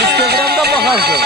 Instagram'da bakarsın.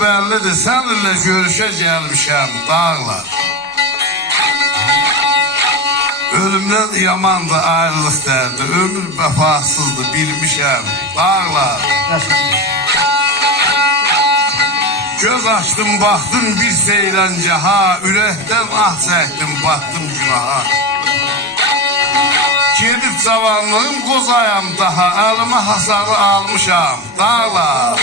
Bellidir, səninlə görüşə gəlmişəm dağlar. Ölümdən yamandır ayrılıq dərdi, ömür vəfasızdır bilmişəm dağlar. Göz açdım, baxdım bir seyrancaha, ürəkdən ah çəkdim, baxdım günaha. Gedib cavanlığım qozayam daha, əlimə hasarı almışam dağlar.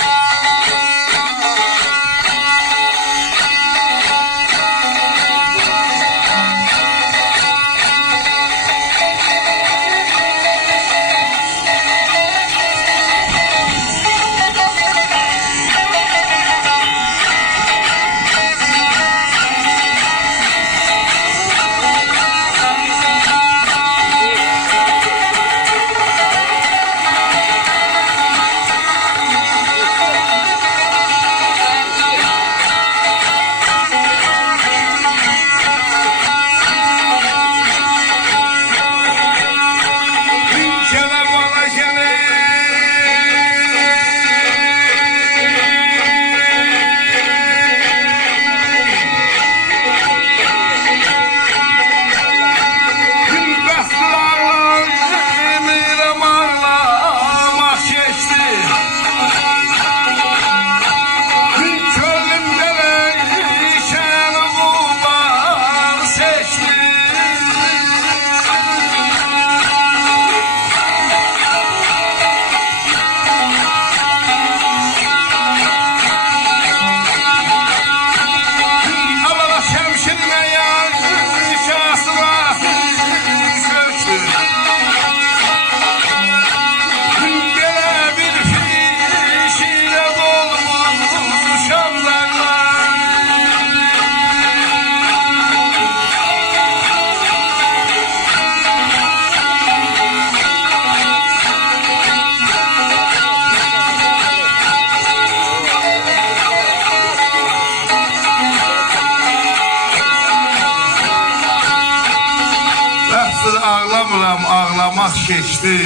Ağlamıram, ağlamak keçdi.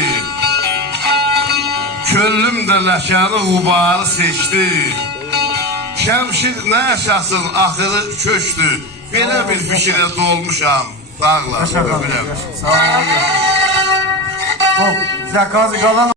Köllüm də ləkəni qubarı seçdi. Şəmşir nə yaşasın, axırı köçdü. Belə bir fikirə dolmuşam dağlar. Sağ olun. Zəqazı qalan